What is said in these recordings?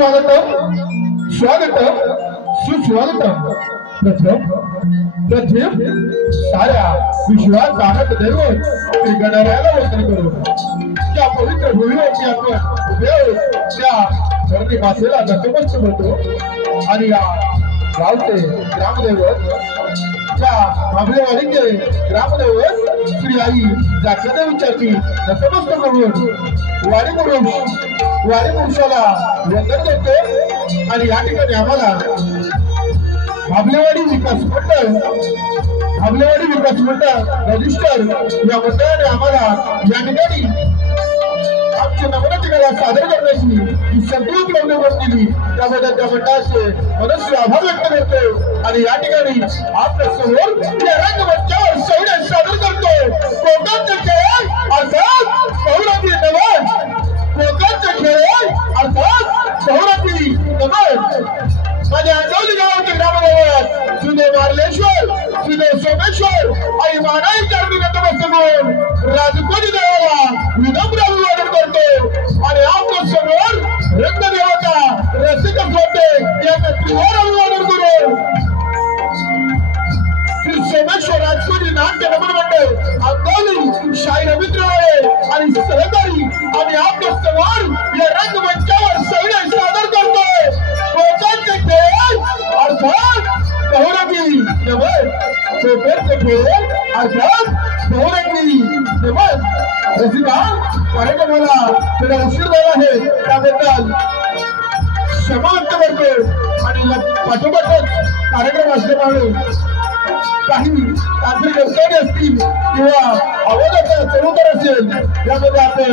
स्वागतम स्वागतम सुस्वागतम। प्रथम साऱ्या विश्वात आनंद दैवत श्री गणरायाला वंदन करू। त्या पवित्र भूमीवरती आपण उभे आहोत त्या धरणी मातेला नतमस्तक होतो आणि या गावचे ग्रामदैवत त्या मागलेवाडीचे ग्रामदैवत श्री आई जागदेवीची नतमस्तक होऊन वाडी पुरुषाला वंदन करतो। आणि या ठिकाणी आम्हाला भाबलेवाडी विकास मंडळ रजिस्टर या मंडळाने आम्हाला या ठिकाणी आमची नम्रता कला सादर करण्याची ही संधी उपलब्ध दिली त्याबद्दल त्या मंडळाचे मनस्वी आभार व्यक्त करतो। आणि या ठिकाणी आपल्या समोर या रंगमंचावर संगीत सादर करतो कोकणचे खेळ अर्थात बहुरात्री नमन। कोकणचे खेळ अर्थात बहुरात्री नमन। माझ्या अंजोली गावाचे ग्रामदैवत सुदे मार्लेश्वर सुदे सोमेश्वर आई मानाई चरणी नतमस्तक होऊन राजकोटी देवाला विनम्र अभिवादन करतो। आणि आपल्या समोर रंगदेवता रसिक होते याचा त्रिवार अभिवादन करू। श्री सोमेश्वर राजकोटी नाट्य नमन मंडळ अंगोली शाही रवींद्र आणि सहकारी आणि आपल्या समोर या रंगमंचावर संगीत सादर करतोय कोकणचे खेळ अर्थात बहुरंगी नमन। कोकणचे खेळ अर्थात बहुरंगी नमन। रसिका कार्यक्रमाला थोडा उशीर झाला आहे त्याबद्दल क्षमा व्यक्त करतो। आणि पाठोपाठच कार्यक्रम असल्यामुळे काही तांत्रिक अडचणी असतील किंवा आवाजाचा चढउतार असेल यामध्ये आपण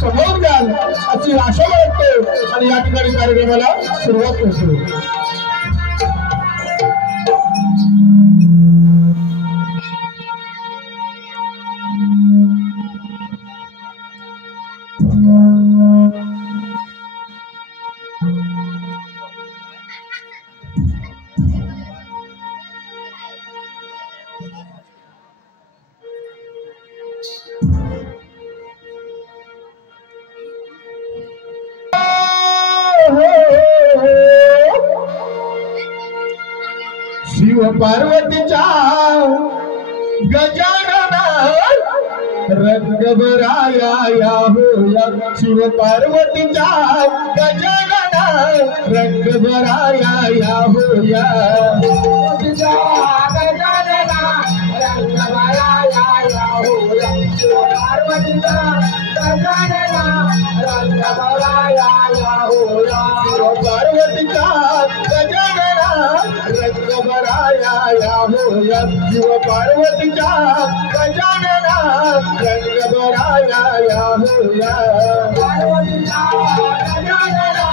समजून घ्याल अशी आशा बाळगतो। आणि या ठिकाणी कार्यक्रमाला सुरुवात करतो। शिव पार्वतीच्या गजानना रंगभराया या होया। शिव पार्वतीच्या गजानना रंगभराया या होया। गजानना रंगभराया या होया। शिव पार्वतीच्या गजानना रंगभराया या होया। शिव पार्वतीच्या गजानना रंगभराया या होया। शिव पार्वतीच्या गजानना रंगभराया या होया। पार्वतीच्या गजानना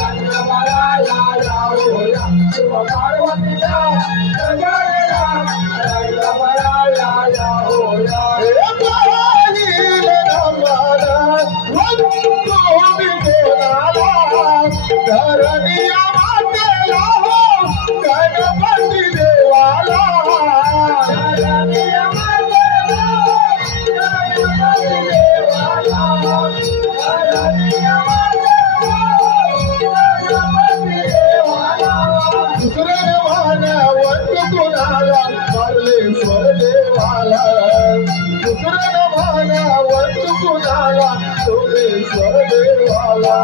रंगभराया या होया। शिव पार्वतीच्या गजानना रंगभराया या होया। धरणिया मातेला हो गणपती देवाला। धरणिया मातेला गणपती देवाला। धरणिया मातेला गणपती देवाला। दुसरे वाहना वंद कुणाला मार्लेश्वर देवाला। दुसरे वाहना वंद कुणाला सोमेश्वर देवाला।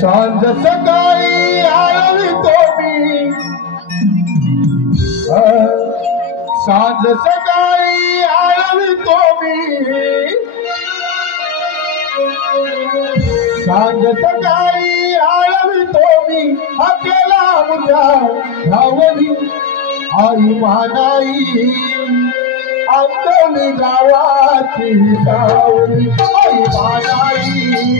सांज सकाळी आळवितो मी सांज सकाळी आळवितो मी सांज सकाळी आळवितो मी हाकेला मुझ्या धावली आई मानाई अंतली गावाची सावली आई मानाई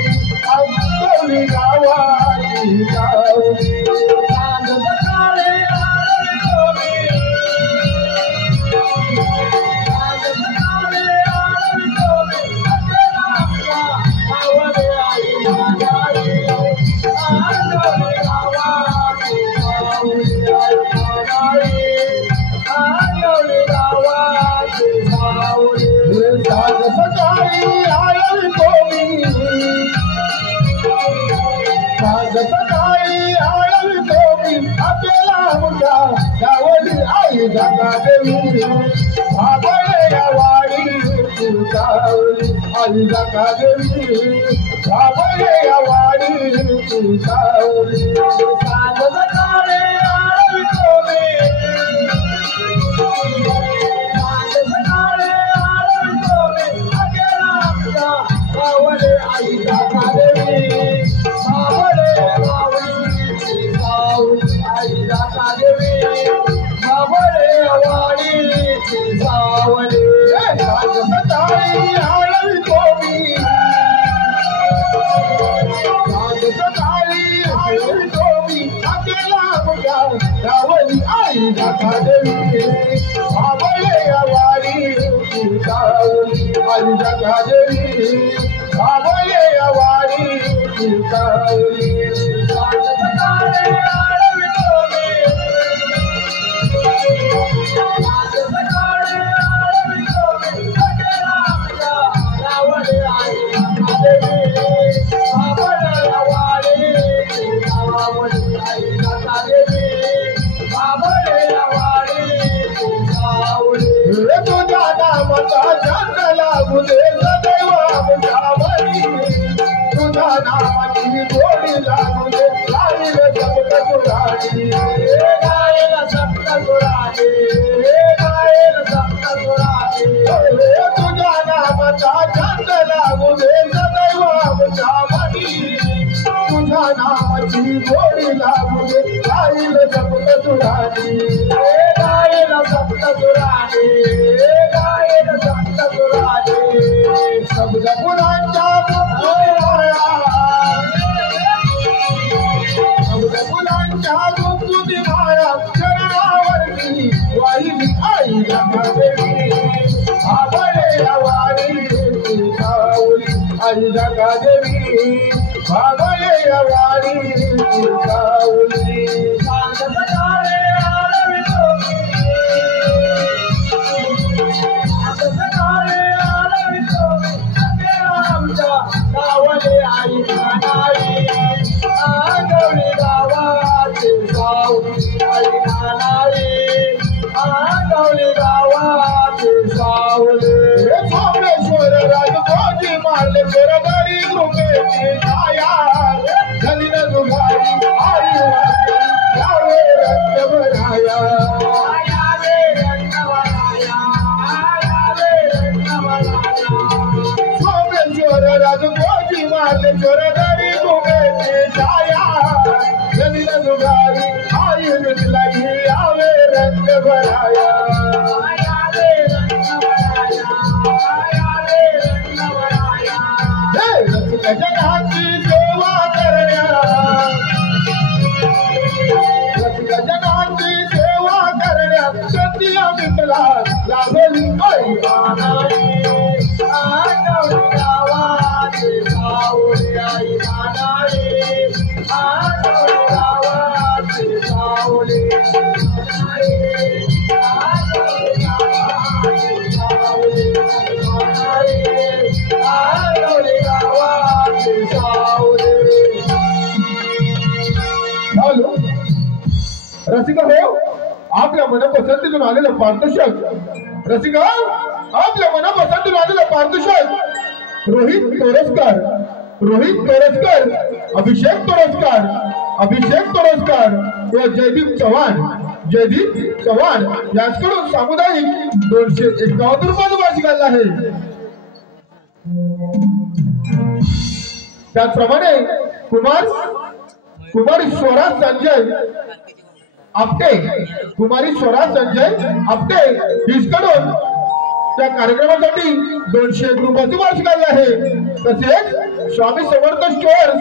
अंतली गावाची सावली सांज सकाळी आळवितो मी सांज सकाळी आळवितो मी हाकेला मुझ्या धावली आई मानाई अंतली गावाची सावली आई मानाई सांज सकाळी आळवितो मी सांज सकाळी आळवितो मी हाकेला मुझ्या धावली आई जगादेवी साबळे वाडी सावली आई जगादेवी साबळे वाडी सावली सांज सकाळी आळवितो मी आई जगादेवी सावळे वाडी आई जगादेवी सावळे वाडी सावळे सांज सकाळी आळवितो मी सांज सकाळी आळवितो मी हाकेला मुझ्या धावली आई जगादेवी सावळे वाडी सावली आई जगादेवी सावळे वाडी सावली सांज सकाळी आळवितो मी सांज सकाळी आळवितो मी हाकेला मुझ्या धावली आई जगादेवी सावळे वाडी सावली आई जगादेवी सावळे वाडी सावली तुझ्या नामाचा छंद लागू दे सदैव आमच्यावरी तुझ्या नामाची गोडी लागू दे गाईल सप्त सुराणी गाईल सप्त सुराणी गाईल सप्त सुराणी तुझ्या नामाचा छंद लागू दे सदैव आमच्यावरी तुझ्या नामाची गोडी लागू दे गाईल सप्त सुराणी गाईल सप्त सुराणी गाईल सप्त सुराणी शब्द गुणांच्या शब्द गुणांच्या गुप्ती माया चरणावरती वाहिली आई जगादेवी सावळे वाडी सावली आई जगादेवी सावळे वाडी सावली सांज सकाळी आळवितो मी सांज सकाळी आळवितो मी हाकेला मुझ्या धावली आई मानाई अंतली गावाची सावली आई मानाई अंतली गावाची सावली सोमेश्वर राजभोजी मारले पेरदारी कृपेची छाया धनीन दुधारी आई यावे रंग भराया यावे रंग भराया यावे रंग भराया सोमेश्वर राजभोजी मारले पेरदारी कृपेची छाया धनीन दुधारी आई मिथलाई यावे रंग भराया यावे रंग भराया यावे रंग भराया जनाची सेवा करण्या जनाची सेवा करण्या सत्य मिथला लागली आई मानाई अंतली गावाची सावली आई मानाई अंतली गावाची सावली रसिका हो आपल्या मनपसंतीतून आलेलं पारितोषिक रसिका आपल्या मनपसंतीतून आलेलं पारितोषिक रोहित तोरसकर अभिषेक तोडसकर व जयदीप चव्हाण यांच्याकडून सामुदायिक 251 रुपयाचं वार्षिक आलं आहे। त्याचप्रमाणे कुमारी स्वराज संजय आपटे हिसकडून त्या कार्यक्रमासाठी 201 रुपयाचं वार्षिक आलं आहे। तसेच स्वामी समर्थ स्टोअर्स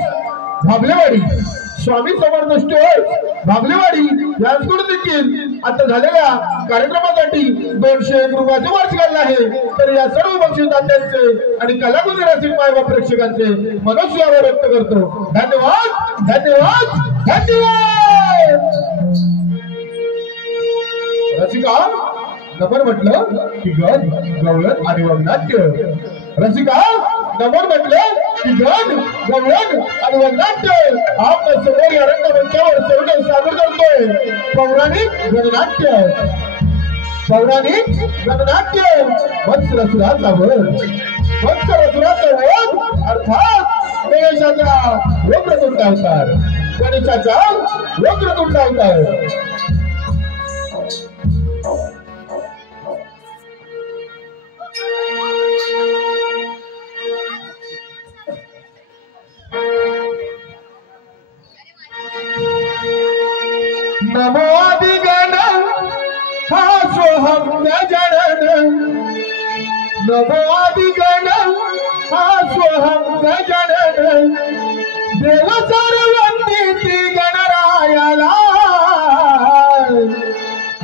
भाबलेवाडी यांच्याकडून देखील आता झालेल्या कार्यक्रमासाठी 201 रुपयाचं वार्षिक आलं आहे। तर या सर्व बक्षीसदात्यांचे आणि कलाकुंज रसिक मायबाप प्रेक्षकांचे मनोज आभार व्यक्त करतो। धन्यवाद। रसिका नंबर म्हटलं की गण गवळण आणि वंगनाट्य आपल्या समोर या रंगमंचावर सर्व सादर करतोय पौराणिक गणनाट्य वत्सरसुराचा वध अर्थात गणेशाचा वक्रतुंड अवतार। नमो आदिगण हा सोहम गजानन देव सर्वंदिती गणरायाला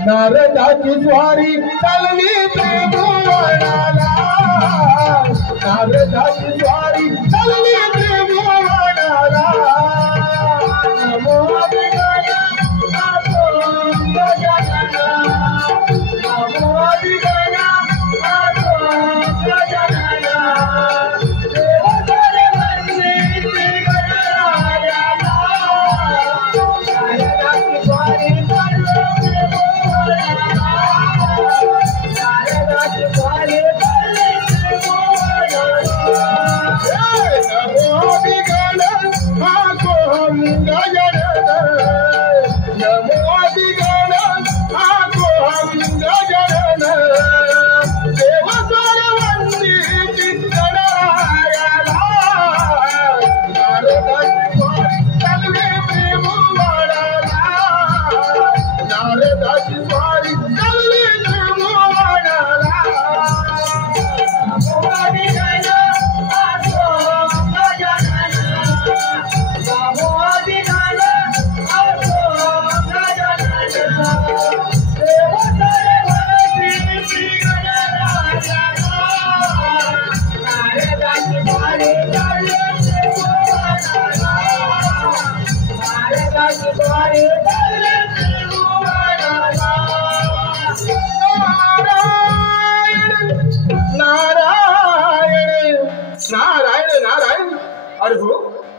नारदाची स्वारी चालली त्रिभुवनाला नमो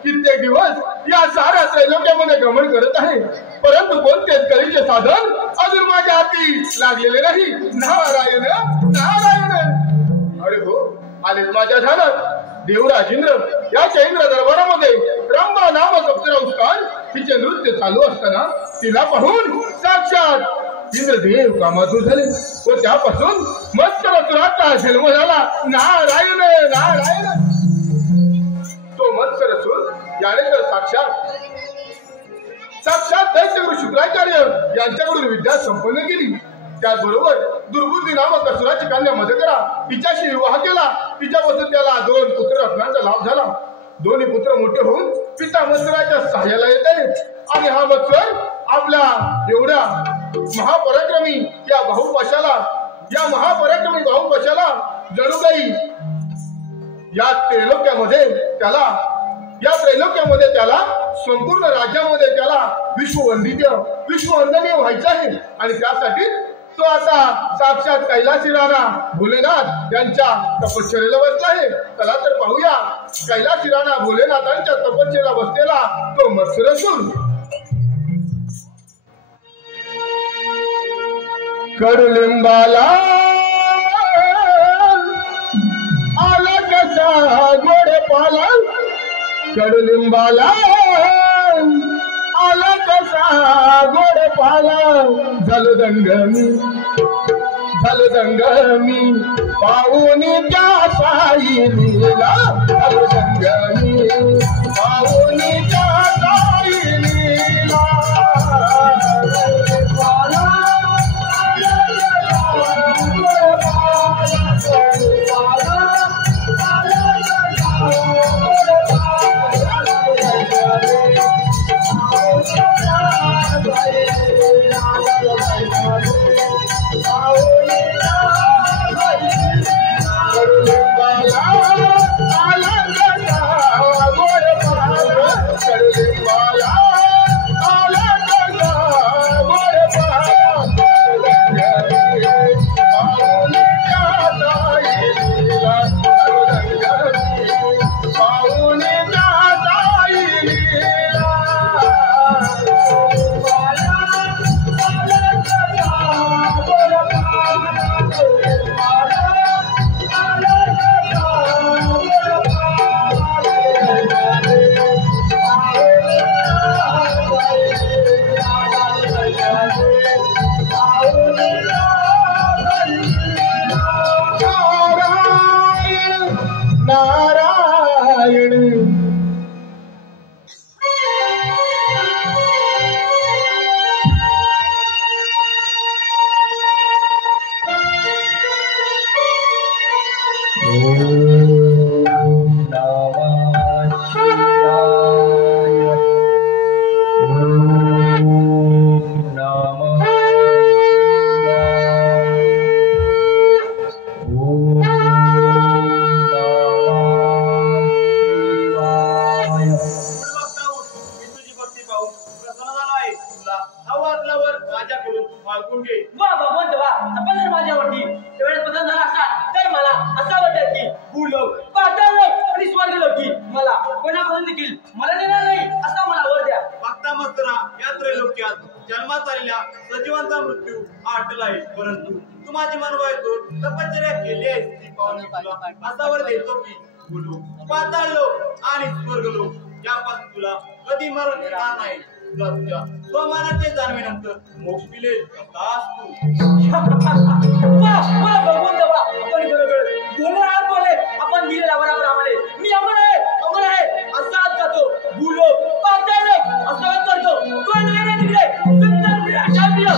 कित्येक दिवस या साऱ्या त्रैलोक्यामध्ये गमन करत आहे, परंतु कोणतेच कळीचे साधन अजून माझ्या हाती लागलेले नाही। नारायण नारायण। अरे हो, आलेच माझ्या ध्यानात देवराज इंद्र याच्या इंद्र दरबारामध्ये रंभा नामक अप्सरांस्कार तिचे नृत्य चालू असताना तिला पाहून साक्षात इंद्रदेव कामातूर झाले व त्यापासून मत्सरासुराचा जन्म झाला। नारायण नारायण। तो मत्सरासुर याने तर साक्षात दैत्यगुरु शुक्राचार्य यांच्याकडून विद्या संपन्न केली। त्याचबरोबर दुर्बुद्धी नामक असुराची कन्या मदकरा तिच्याशी विवाह केला। तिच्यापासून त्याला 2 पुत्र रत्नांचा लाभ झाला। दोन्ही पुत्र मोठे होऊन पिता मत्सराच्या सहाय्याला येत आहेत आणि हा मत्सर आपल्या एवढ्या महापराक्रमी या महापराक्रमी बहुपाशाला जणू काही या त्रैलोक्यामध्ये त्याला संपूर्ण राज्यामध्ये त्याला विश्ववंदनीय व्हायचं आहे आणि त्यासाठी तो आता साक्षात कैलासी राणा भोलेनाथ यांच्या तपश्चर्येला बसला आहे। चला तर पाहूया कैलासी राणा भोलेनाथांच्या तपश्चर्येला बसलेला तो मत्सरासुर। कडुलिंबाला आला कसा गोडे पाला कडुलिंबाला आला कसा गोड पाला झालो दंगमी पाहुनी त्या साईनीला झालो दंगमी पाहुनी त्या साईनीला सजीवांचा मृत्यू आटलाय परंतु तू माझी मनवाय तो तपश्चर्या केली आहे ती पाहून तुला असावर देतो की बोलू पाताळ लोक आणि स्वर्ग लोक यापासून तुला कधी मरण येणार नाही तुला तुझ्या स्वमानाचे जाणीवेनंतर मोक्ष मिळेल दास तू भगवान देवा आपण बरोबर बोले आपण दिलेल्या वराप्रमाणे मी अमर आहे असाच जातो भूलो पाताळ लोक असाच करतो कोण येणे तिकडे सुंदर विराशाप्रिय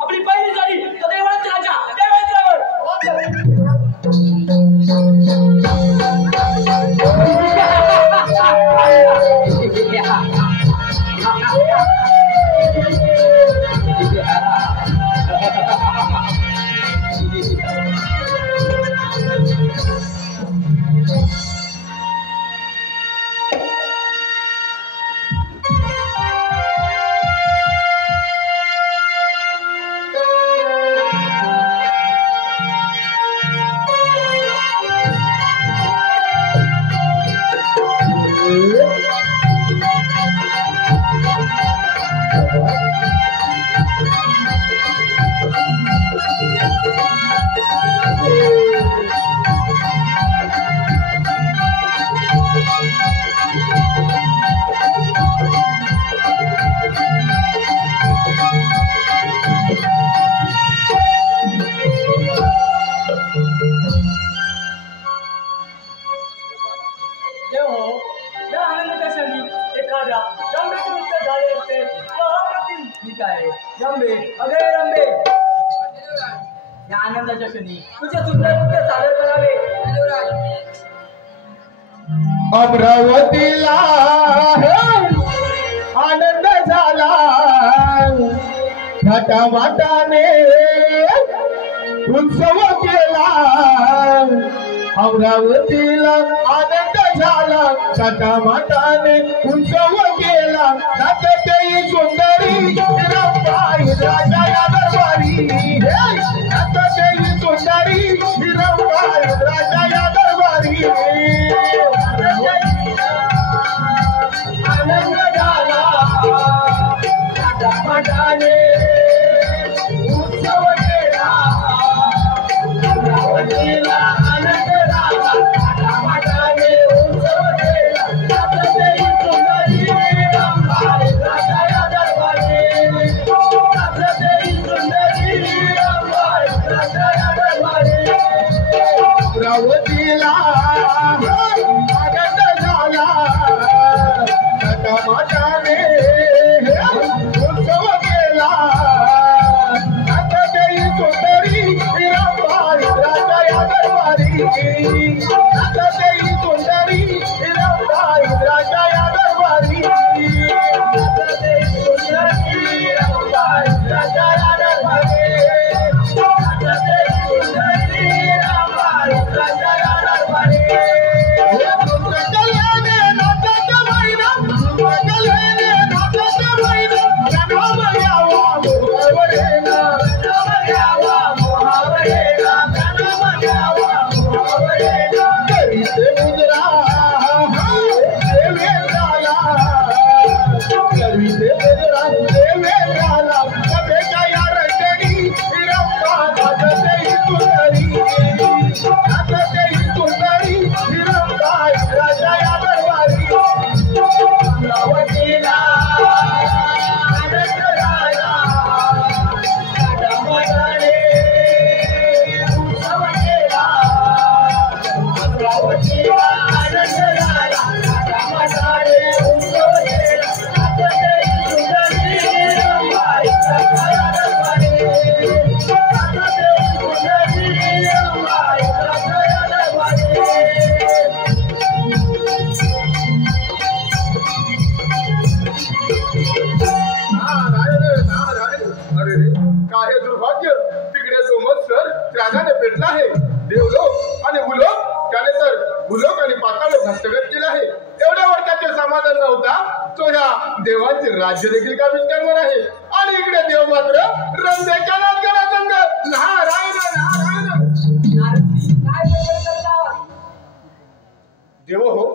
आपली पहिली झाली सदैवच राजा देवेंद्रावर रंबे अगे रंबे या आनंदाच्या क्षणी तुझे सुंदर नृत्य सादर करावे अमरावतीला आनंद झाला थाटामाटाने उत्सव केला अमरावतीला आनंद झाला थाटामाटाने उत्सव केला नाचतेही सुंदरी हिरंबाई राजा या दरबारी नाचतेही सुंदरी हिरंबाई राजा या दरबारी आनंद झाला थाटामाटाने उत्सव केला अमरावतीला आनंद झाला थाटामाटाने उत्सव केला नाचतेही सुंदरी हिरंबाई राजा या दरबारी नाचतेही सुंदरी हिरंबाई राजा या दरबारी अमरावतीला आनंद झाला थाटामाटाने उत्सव केला नाचतेही सुंदरी हिरंबाई राजा या दरबारी नाचतेही सुंदरी हिरंबाई राजा या दरबारी नाचतेही सुंदरी हिरंबाई राजा या दरबारी नाचतेही सुंदरी हिरंबाई राजा या दरबारी भेटला आहे देवलोक आणि भूलोक त्याने तर भूलोक आणि पाताळलोक हस्तगत केला आहे एवढ्यावर त्याचे समाधान नव्हता तो ह्या देवाचे राज्य देखील काबीज करणार आहे आणि इकडे देव मात्र रंध्याच्या नाटकाला संग नारायण देव हो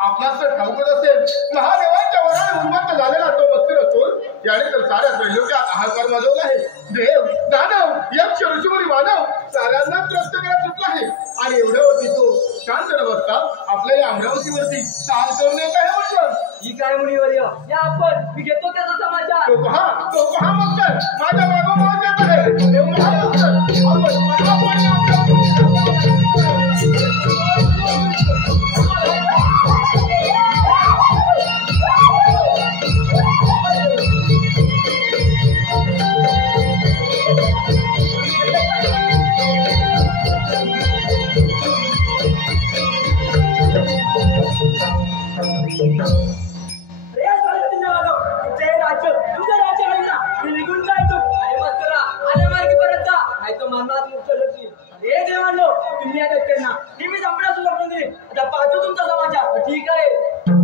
आपणास तर ठाऊकच असेल महादेवांच्या वराने उन्मत्त झालेला तो मस्ती असून याने तर साऱ्या त्रैलोक्यात हाहाकार माजवला आहे देव दानव यक्ष ऋषीमुनी मानव साऱ्यांना त्रस्त करत सुटला आहे आणि एवढ्यावरती तो शांत न बसता आपल्या या अमरावतीवरती साल करून येत आहे म्हटलं ही काय मुलीवर या आपण मी घेतो त्याचा समाचार तो पहा मग तर माझ्या मागोमाग येत आहे देव आता पाहतो तुमचा समाचार ठीक आहे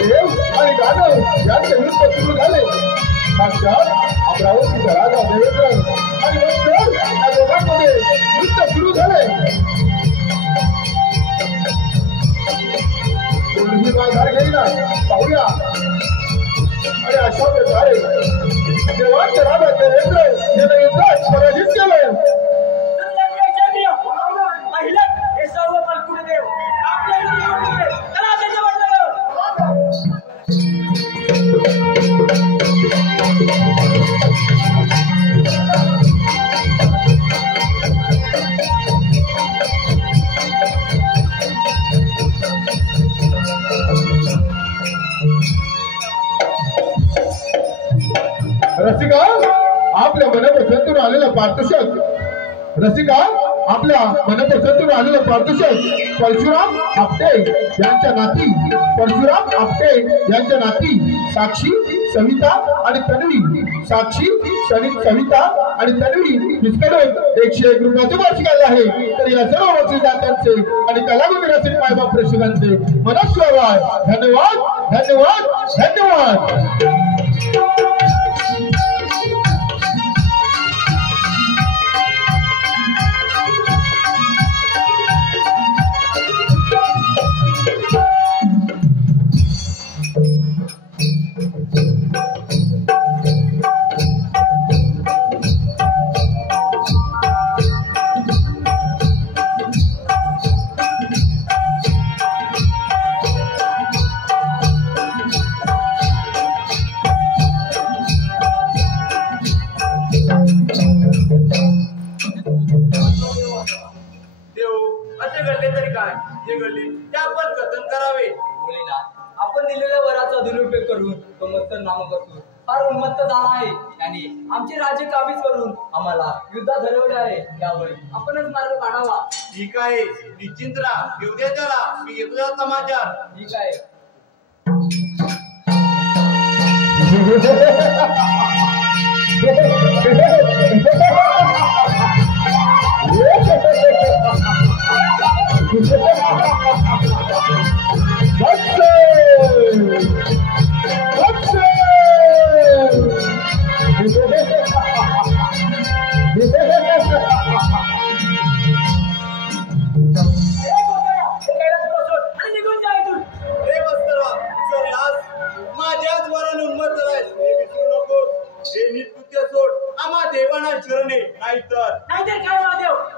देव आणि दानव यांचे युद्ध सुरू झाले साक्षात अमरावतीचा राजा देवेंद्र आणि या दोघांमध्ये युद्ध सुरू झाले कोणीही माघार घेईना पाहूया आणि अशा प्रकारे देवांचे राजा देवेंद्र याने युद्धात पराजित केले हे सर्व मलकुटे देव आपल्या रसिका आपल्या मनपसंतून आलेला पारितोषिक रसिका आपल्या मनपसंतून आलेलं पारितोषिक परशुराम आपटे यांच्या नाती परशुराम आपटे यांच्या नाती साक्षी सविता आणि तन्वी साक्षी सविता आणि तन्वी हिसकडून 101 रुपयाचे वार्षिक आले आहे. तर या सर्व वार्षिकदात्यांचे आणि कलाविद रसिक मायबाप प्रेक्षकांचे मनस्वी आभार. धन्यवाद धन्यवाद धन्यवाद. आपण दिलेल्या वराचा दुरुपयोग करून तो मत्सर नामक असून फार उन्मत्त झाला आहे. त्याने आमचे राज्य काबीज करून आम्हाला युद्धात हरवले आहे. यावर आपणच मार्ग काढावा. ठीक आहे, निश्चिंत राहा. येऊ द्या त्याला, मी घेतो त्याचा समाचार. ठीक आहे.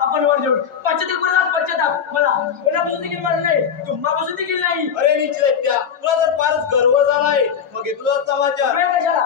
आपण वर जाऊ. पश्चाताप मला कोणापासून देखील मला नाही, तुम्हापासून देखील नाही. अरे निश्चित त्या तुला तर फारच गर्व झालाय. मग हे तुझा समाचार कशाला?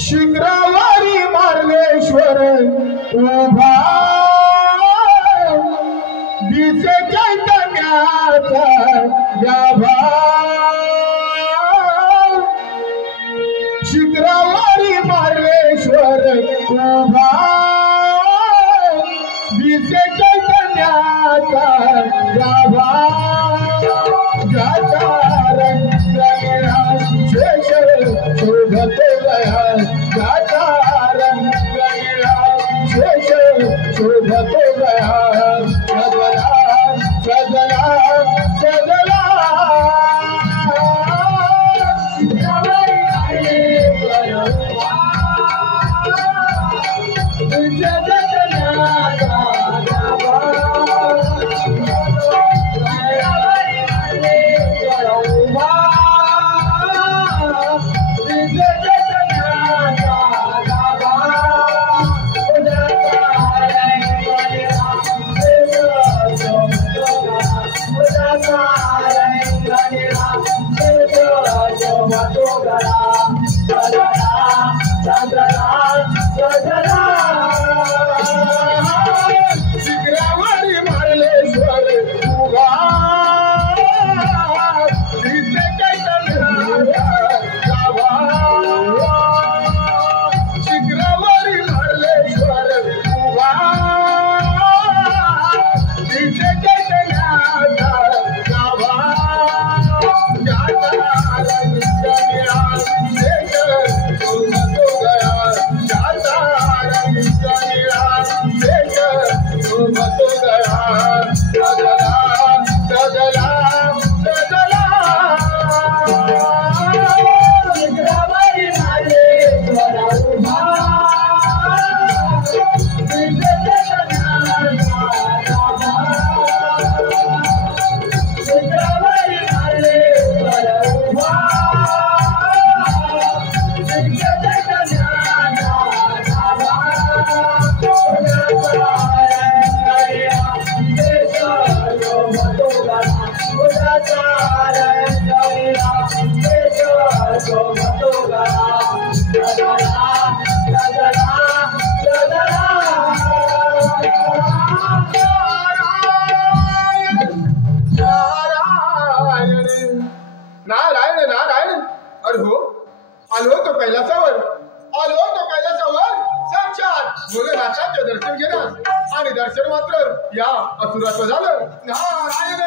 शिंगरावारी मार्लेश्वर उभा दिसे चैतन्याचा गाभा शिंगरावारी मार्लेश्वर उभा दिसे चैतन्याचा गाभा जाता रंग शेष शोभते गया जाता रंग शेष शोभते गया सजला सजला शिंगरावारी मार्लेश्वर उभा दिसे चैतन्याचा दर्शन घेणार आणि दर्शन मात्र या असुराचं झालं. नारायण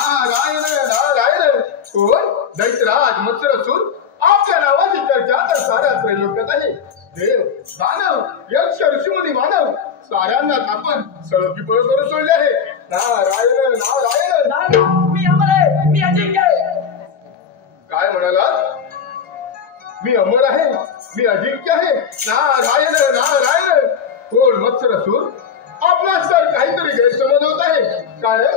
नारायण नारायण नारायण. कोण? दैत्यराज मत्सरासूर आपल्या नावाची चर्चा तर साऱ्या त्रैलोक्यात आहे. देव दानव यक्ष ऋषीमुनी मानव साऱ्यांना आपण सळकी पळ करून सोडले आहे. नारायण नारायण. मी अमर आहे, मी अजिंक्य आहे. काय म्हणालात? मी अमर आहे, मी अजिंक्य आहे. नारायण नारायण. कोण? मत्सरासूर आपणास तर काहीतरी गैरसमज होत आहे. कारण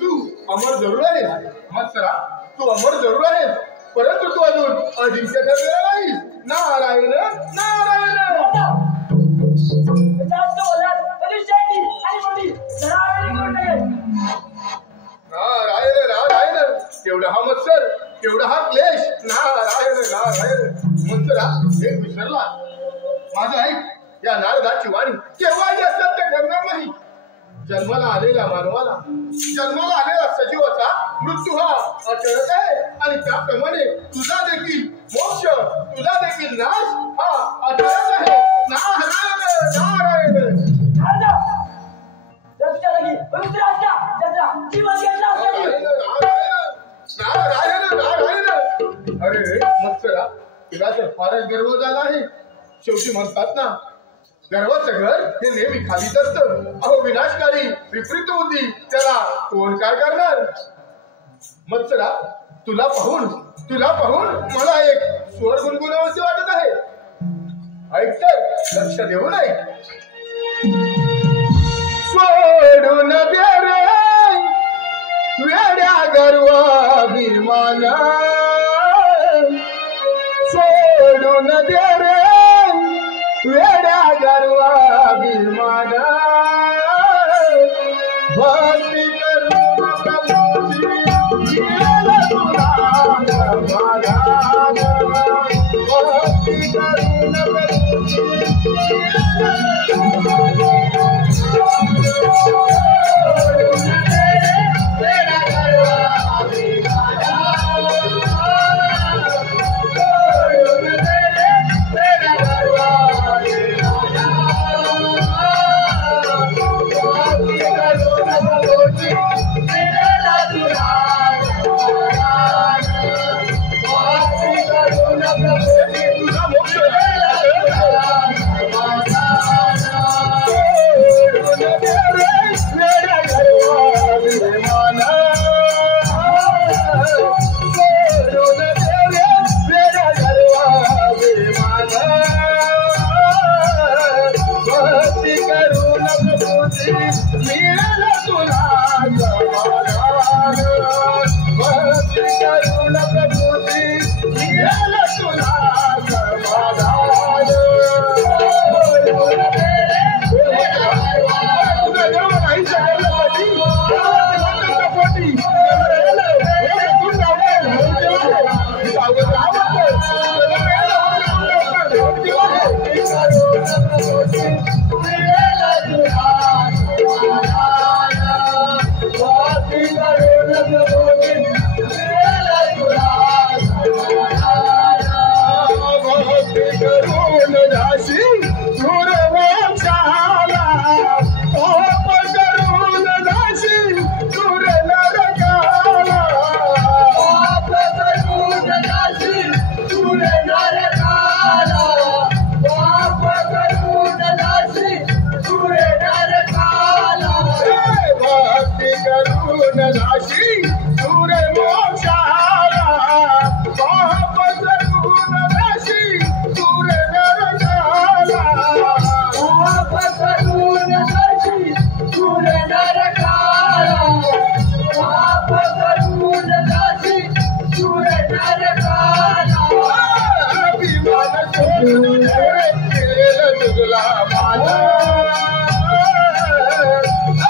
तू अमर जरूर आहेस मत्सरा, तू अमर जरूर आहेस, परंतु तू अजून अजिंक्य ठरलेला नाहीस. नारायण नारायण. नारायण नारायण. केवढा हा मत्सर, केवढा हा क्लेश. नारायण नारायण. मत्सरा एक विसरला. माझं ऐक, या नारदाची वाणी केव्हाही असत्य ठरणार नाही. जन्माला आलेल्या मानवाला, जन्माला आलेला सजीवाचा मृत्यू हा अचळक आहे आणि त्याप्रमाणे तुझा देखील मोक्ष, तुझा देखील नाश हा अचळक आहे. नारायण नारायण. नारायण नारायण. अरे मत्सरा, तुला तर फारच गर्व झाला आहे. शेवटी म्हणतात ना, गर्वाचं घर हे नेहमी खालीच असतं. अहो विनाशकारी विपरीत बुद्धी त्याला कोण काय करणार. मत्सरा, तुला पाहून मला एक स्वर गुणगुणावंसे वाटत आहे. ऐक तर, लक्ष देऊ नये. सोडून दे रे वेड्या गर्वाभिमान, सोडून दे रे वेड्या गर्वाभिमान, भक्ती करून प्रभूची तुला समाधान, भक्ती करून करून रे मिळेल तुझला मान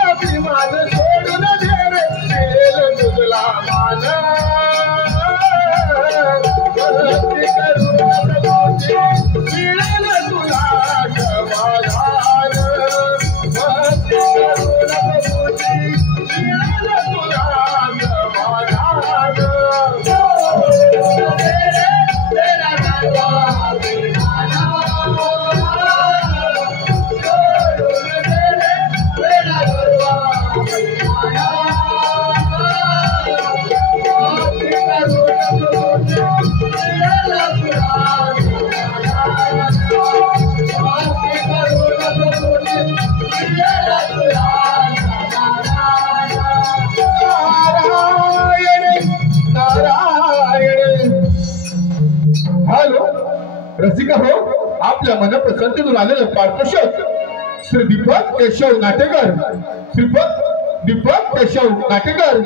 अभिमान सोडून दे रे मिळेल तुझला मान भक्ती करून प्रभूची मिळेल तुला समाधान भक्ती करून प्रभूची मिळेल तुला समाधान रसिका हो आपल्या मनप्रसन्नतेतून आलेलं पारदर्शक श्री दीपक केशव नाटेकर दीपक केशव नाटेकर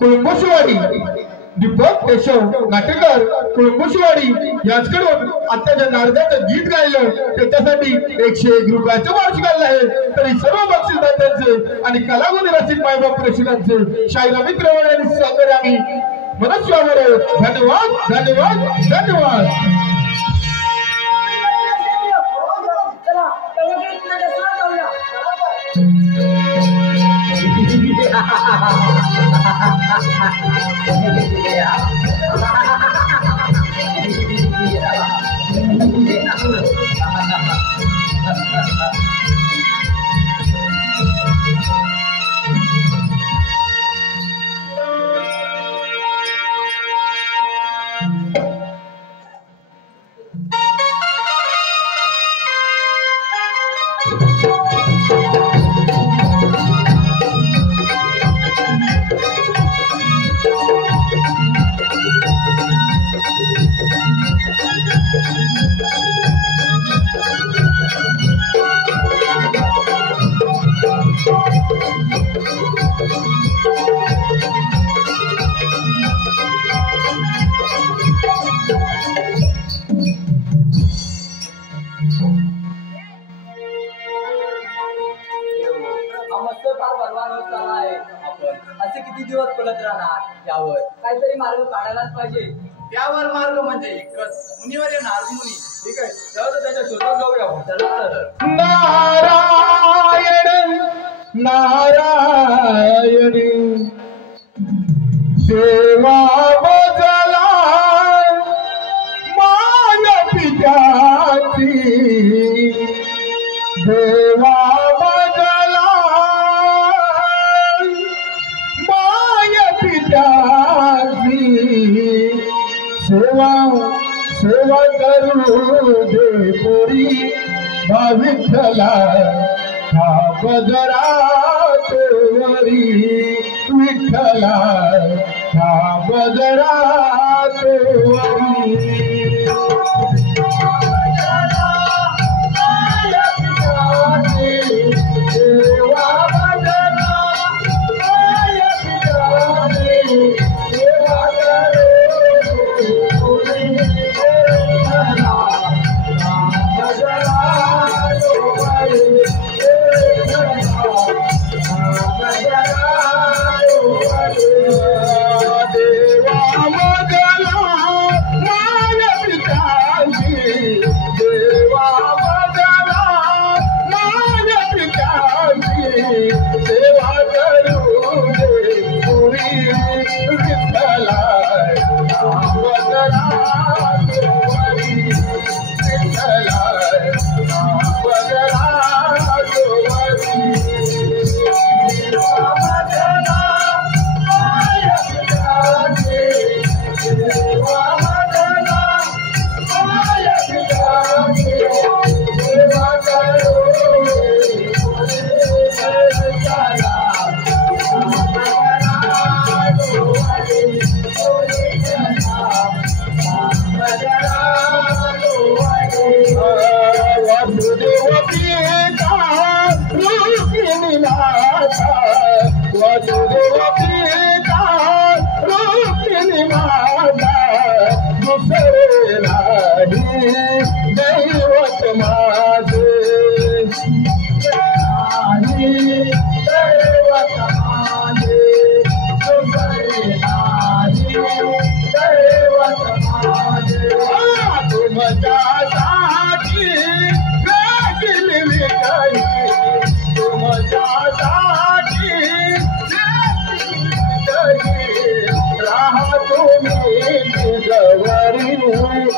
कुळंबशिवाडी दीपक केशव नाटेकर कुळंबशिवाडी यांच्याकडून आताच्या नारदाचं गीत गायलं त्याच्यासाठी 101 रुपयाचं वार्षिक आलं आहे तरी सर्व बक्षीसदात्यांचे आणि कलागुणी रसिक मायबाप प्रेषकांचे शाहीर अमित रवळ यांनी सहकार्य आम्ही मनस्वावर धन्यवाद धन्यवाद धन्यवाद असे किती दिवस पडत राहणार यावर काहीतरी मार्ग काढायलाच पाहिजे त्यावर मार्ग म्हणजे एकच मुनीवर येणार मुनी ठीक आहे तर त्याच्या शोधात जाऊया नारायण नारायण देवा बदला माय पित्याची देवा बदला माय पित्याची सेवा सेवा करू दे पुरी विठ्ठला हा बजरा तोवरी विठ्ठला हा बजरा तोवरी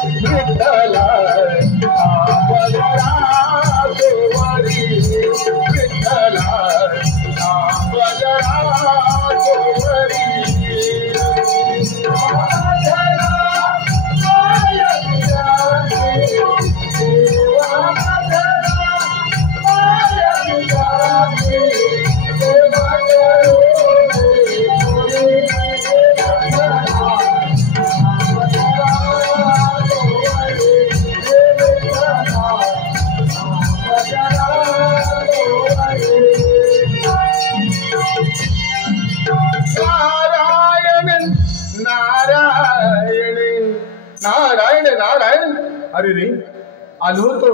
विठ्ठला नामजरा गोवरी विठ्ठला नामजरा गोवरी नारायण नारायण. अरे रे आलो होतो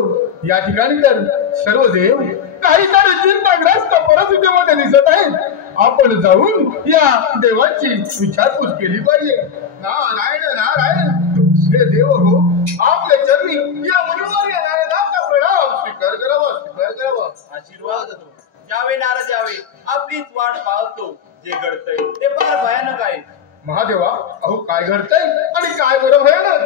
या ठिकाणी तर सर्व देव काहीतरी चिंताग्रस्त परिस्थितीमध्ये दिसत आहेत. आपण जाऊन या देवाची विचारपूस केली पाहिजे. नारायण नारायण. हे देव हो आपल्या चरणी या मुलीवर येणाऱ्या प्रणाम स्वीकार करावा स्वीकार करावा. आशीर्वाद देतो. यावे नारद यावे आपलीच वाट पाहतो. जे घडतंय ते फार भयानक आहे. महादेवा अहो काय घडतंय आणि काय बरं भयानक.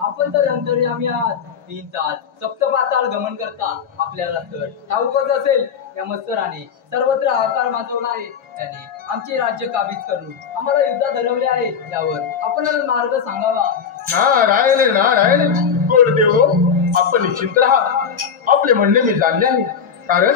आपण तर अंतर्यामी आहात. 3 तास सप्तपाताळ गमन करता आपल्याला तर ठाऊकच असेल. या मत्सराने सर्वत्र हाकार माजवला आहे. त्याने आमचे राज्य काबीज करून आम्हाला युद्धात हरवले आहे. यावर आपणाला मार्ग सांगावा. नारायण नारायण. गोडदेव आपण निश्चिंत राहा. आपले म्हणणे मी जाणले आहे. कारण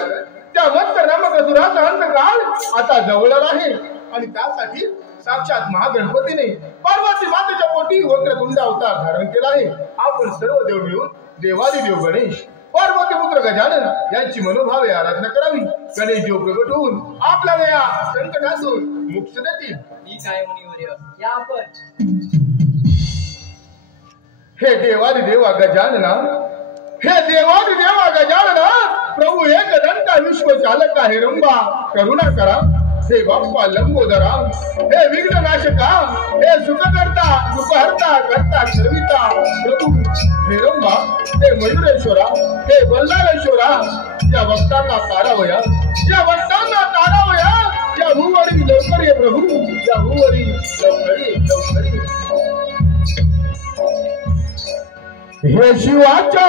त्या मत्सर नामक असुराचा अंतकाळ आता जवळ आहे आणि त्यासाठी साक्षात महागणपतीने पार्वती मातेच्या पोटी वक्रतुंड अवतार धारण केला आहे. आपण सर्व देव मिळून देवादिदेव गणेश पार्वती पुत्र गजानन यांची मनोभावे आराधना करावी. गणेश देव प्रगट होऊन आपल्याला या संकटातून मुक्त देतील. ठीक आहे मुनिवर्य. या आपण. हे देवादिदेवा गजानना. हे देवादिदेवा गजानना. प्रभू एक दंता विश्वचालक आहे रंबा करुणा करा. हे बाप्पा लंबोदरा. हे विघ्ननाशका. हे सुखकर्ता सुखहर्ता कर्ता सर्विता प्रभू हे रंबा. हे मयुरेश्वरा. हे बल्लाळेश्वरा. या भक्तांना तारावया. या भक्तांना तारावया. या भूवरी लवकर ये प्रभू. या भूवरी लवकर ये लवकर ये. हे शिवाच्या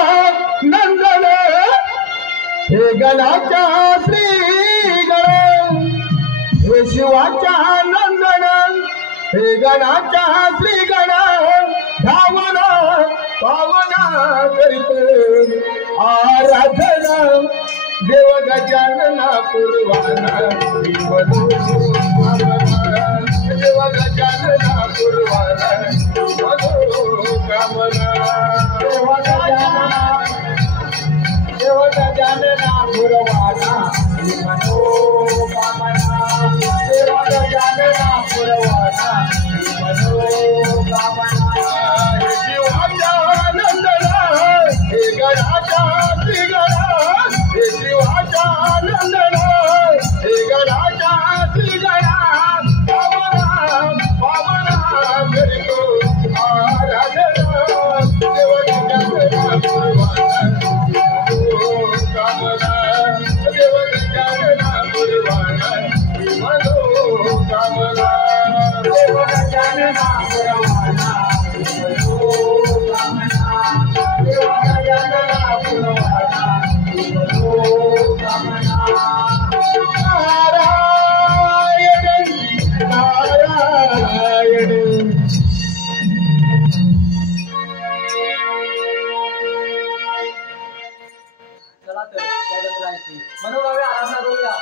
नंदन. हे गणाच्या श्री गण. हे शिवाच्या नंदन. हे गणाच्या श्री गण. धावना पावना करीत आराधना. देव गजानना पूर्वाना. देव गजानना पूर्वाना. मनोकामना. देव गजानना. देव गजानना पूर्वाना. मनोकामना. देव गजानना पूर्वाना. मनोकामना. हे शिवाच्या नंदना. हे गणाच्या श्री गणा. हे शिवाच्या नंदना. हे गणाच्या श्री गणा. पावना पावना करीतो आराधना. देव गजानना पूर्वाना. मनोकामना. देव गजानना पूर्वाना. मनोकामना. देव गजानना पूर्वाना. मनोकामना. देव गजानना पूर्वाना. मनोकामना. नारायण नारायण. चला तर त्या गणरायाची मनोभावे आराधना करूया.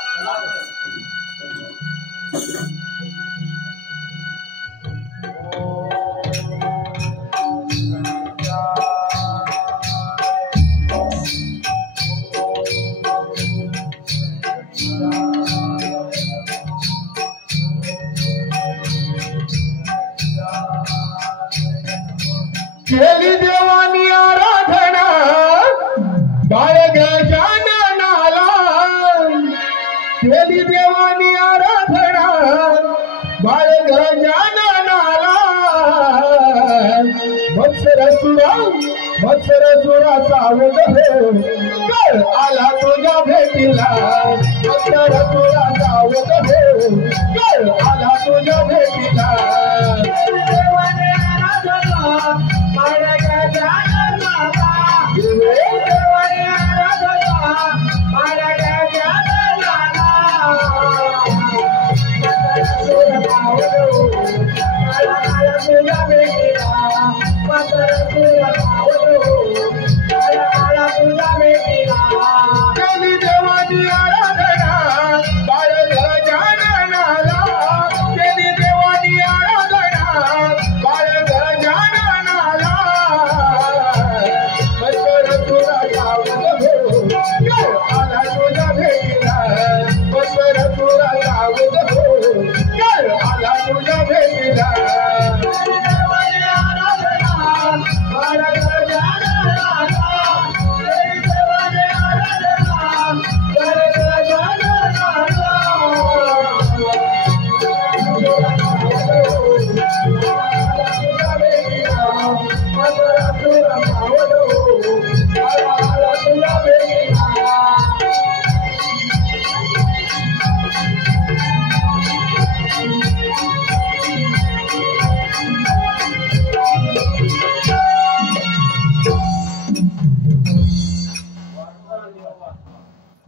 केली देवानी आराधना. बाळ गजाननाला. केली देवानी आराधना. बाळ गजाननाला. मत्सर सुरा सावध हो. काळ आला तुझ्या भेटीला. मत्सर सुरा सावध हो. काळ आला तुझ्या भेटीला. देवाने आराधना. बाळ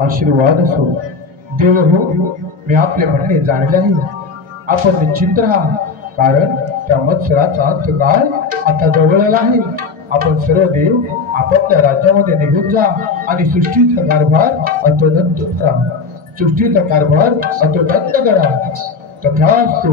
आशीर्वाद असो. देव हो, मी आपले म्हणणे जाणले आहे. आपण निश्चिंत राहा, कारण त्या मत्सराचा अंतकाळ आता जवळ आला आहे. आपण सर्व देव आपापल्या राज्यामध्ये निघून जा आणि सृष्टीचा कारभार अतोदंत करा. सृष्टीचा कारभार अतोदंत करा. तथास्तु.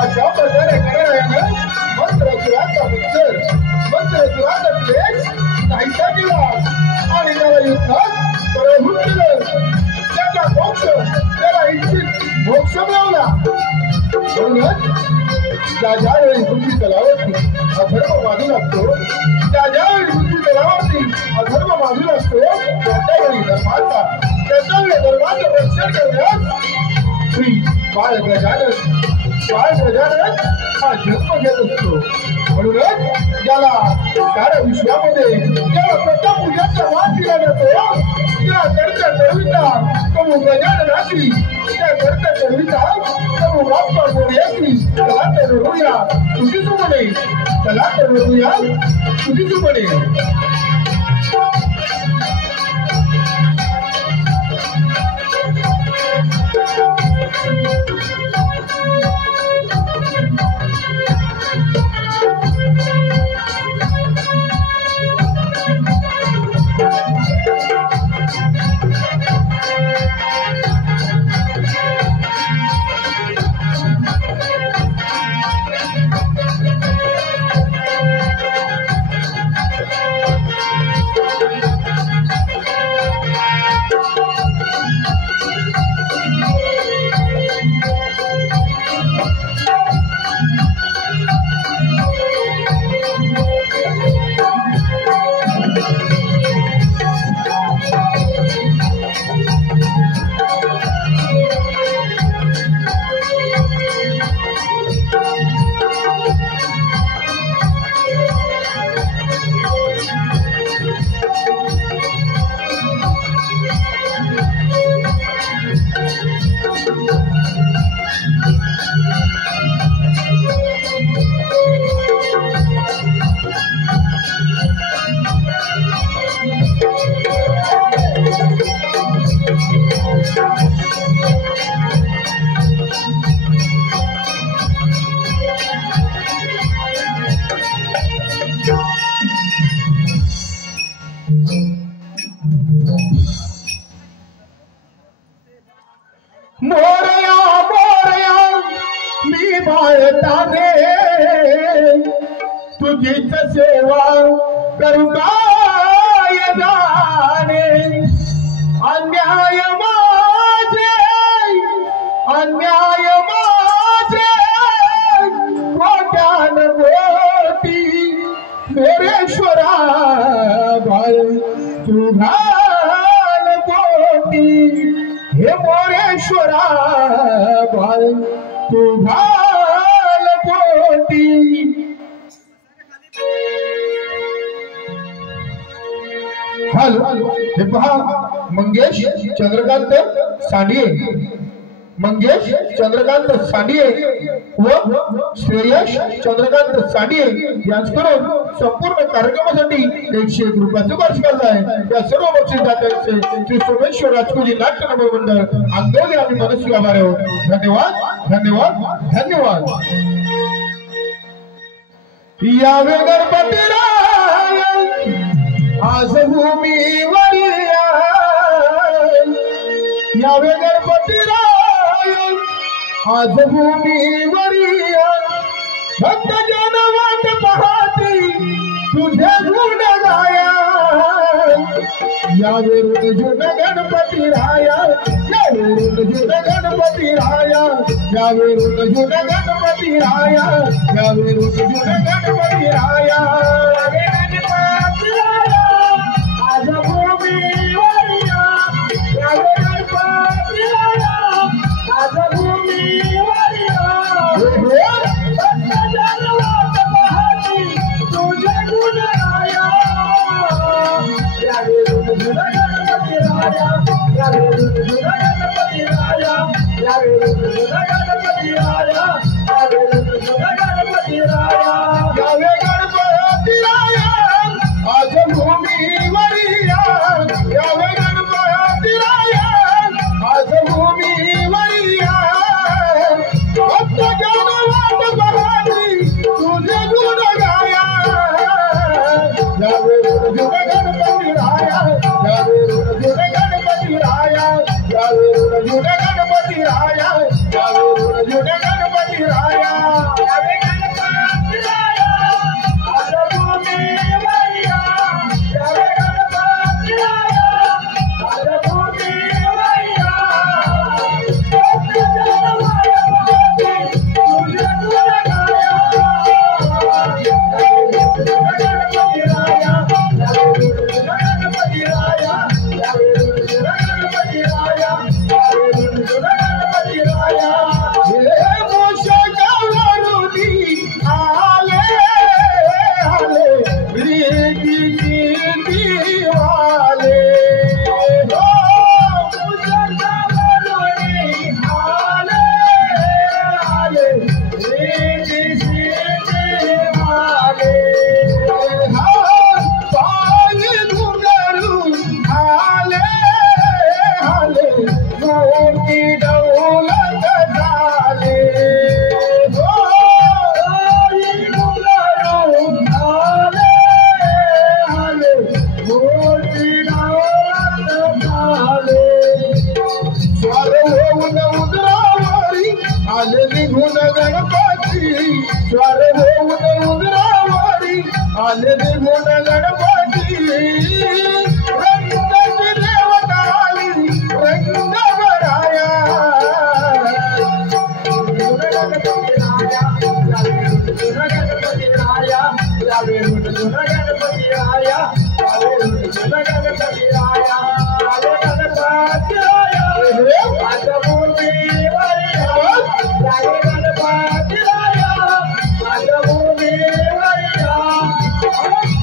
अशा प्रकारे करणाऱ्यानं मंत्रसुराचा पुत्र मंत्रसुराचा क्लेश नाहीसा केला आणि त्याला युद्धात पराभूत केलं. त्याचा मोक्ष त्याला इच्छित मोक्ष मिळवला. म्हणूनच ज्या ज्यावेळी बुद्धी तलावरती अधर्म बाजू लागतो, त्या ज्यावेळी बुद्धी तलावरती अधर्म बाजू लागतो, त्यावेळी धर्माचं रक्षण करण्यास श्री बाळ गजानन हा जन्म घेत असतो. म्हणूनच ज्याला साऱ्या विश्वामध्ये ज्याला प्रथम पूजाचा मान दिला जातो, त्या करता करविता प्रभू गजाननाची, त्या करता करविता प्रभू बाप्पा मोरयाची. चला तर रडूया तुझी सुमणे, चला तर रडूया तुझी सुमणे. तुझीच सेवा करू काय जाणे अन्याय माझे कोट्यान कोटी मोरेश्वरा बाळ तू घाल कोटी हे मोरेश्वरा बाळ तू घाल कोटी हॅलो हे पहा मंगेश चंद्रकांत सांडिये मंगेश चंद्रकांत सांडिये व श्रेयश चंद्रकांत सांडिये यांच्याकडून संपूर्ण कार्यक्रमासाठी 101 रुपयाचं बक्षीस आहे। या सर्व बक्षीसदात्यांचे श्री सोमेश्वर राजकुजी नाट्य नगर मंडळ आंदोलन आणि मनस्वी आभार आहोत। धन्यवाद धन्यवाद धन्यवाद। यावे गणपतीराय आज भूमीवर यावे गणपतीराय आज भूमीवर भक्त जन वाट पाहती तुझे गुण गाया यावे जुन गणपती राया यावे जुन गणपती राया यावे जुन गणपती राया यावे जुन गणपती राया आज भूमीवर यावे गणपती राया आज भूमीवर भक्त जन वाट पाहती तुझे गुण गाया यावे जुन गणपती राया यावे जुन गणपती राया यावे जुन गणपती राया यावे जुन गणपती राया यावे गणपती राया आज भूमीवर यावे गणपती राया आज भूमीवर भक्त जन वाट पाहती तुझे गुण गाया यावे जुन गणपती राया यावे जुन गणपती राया यावे जुन गणपती राया यावे जुन गणपती राया यावे गणपती राया आज भूमीवर यावे गणपती राया आज भूमीवर भक्त जन वाट पाहती तुझे गुण गाया यावे जुन गणपती राया यावे जुन गणपती राया यावे जुन गणपती राया यावे जुन गणपती राया हे मूषकावरुनी आले आले प्रीती वाले हो मूषकावरुनी आले आले प्रीती वाले हा पाय घुंगरू आले आले मोती दौलत झाले हो पाय घुंगरू आले आले मोती दौलत झाले स्वर होऊन उदरावरी आले निघून गणपती स्वर होऊन उदरावरी आले निघून गणपती रंगाची देवता आली रंग भराया जुन गणपती राया यावे जुन गणपती राया यावे जुन गणपती राया यावे जुन गणपती राया यावे गणपती राया आज भूमीवर यावे गणपती राया आज भूमीवर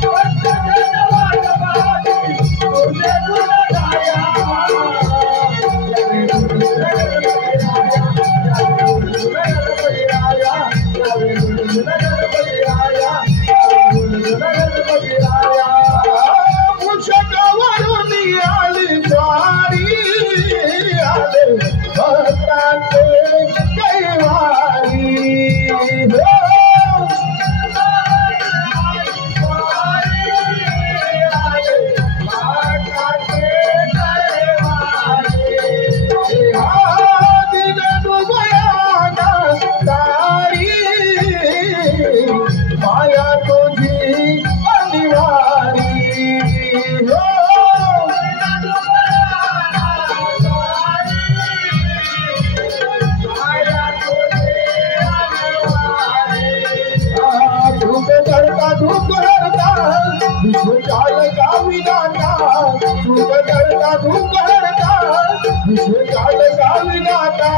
भक्त जन वाट पाहती तुझे गुण गाया यावे जुन गणपती राया यावे जुन गणपती राया यावे जुन गणपती राया यावे जुन गणपती राया मूषकावरुनी आली स्वारी आले भक्तांचे कैवारी हो माया तुझी विश्वचाल गाविदाता सुख करता दुःख हरता विश्वचाल गाविदाता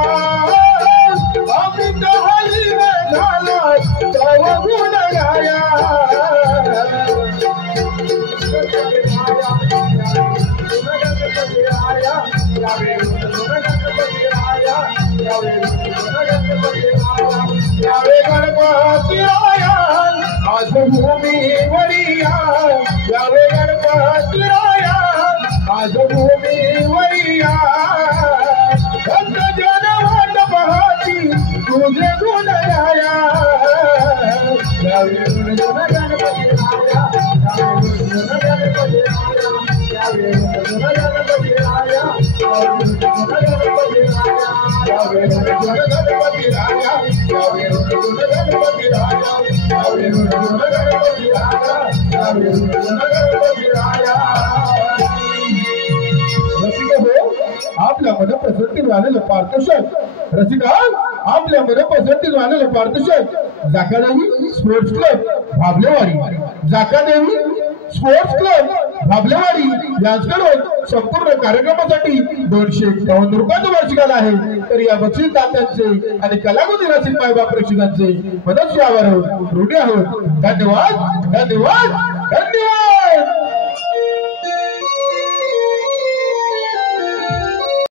अमृत हरिवे झाला तव गुण गाया यावे गणपती राया आज भूमी वरिया यावे गणपती राया आज भूमी वरिया भक्त जन वाट पाहती तुझे गुण गाया यावे गणपती राया यावे गणपती राया यावे गणपती राया यावे गणपती राया यावे गणपती राया यावे गणपती राया यावे गणपती राया रसिका हो आपल्या मध्ये पसंती झालेलं पारदर्शक रसिका आपल्या मध्ये पसंती झालेलं पारदर्शक जाकादेवी स्पोर्ट्स क्लब भाबलेवाडी जाकादेवी स्पोर्ट्स क्लब भाबलेवाडी यांच्याकडून संपूर्ण कार्यक्रमासाठी 251 रुपयाचं वार्षिकाला आहे तर या बक्षीस दात्यांचे आणि कलागुणी रसिक मायबाप प्रेक्षकांचे मनस्वी आभार आहोत ऋणी आहोत धन्यवाद धन्यवाद धन्यवाद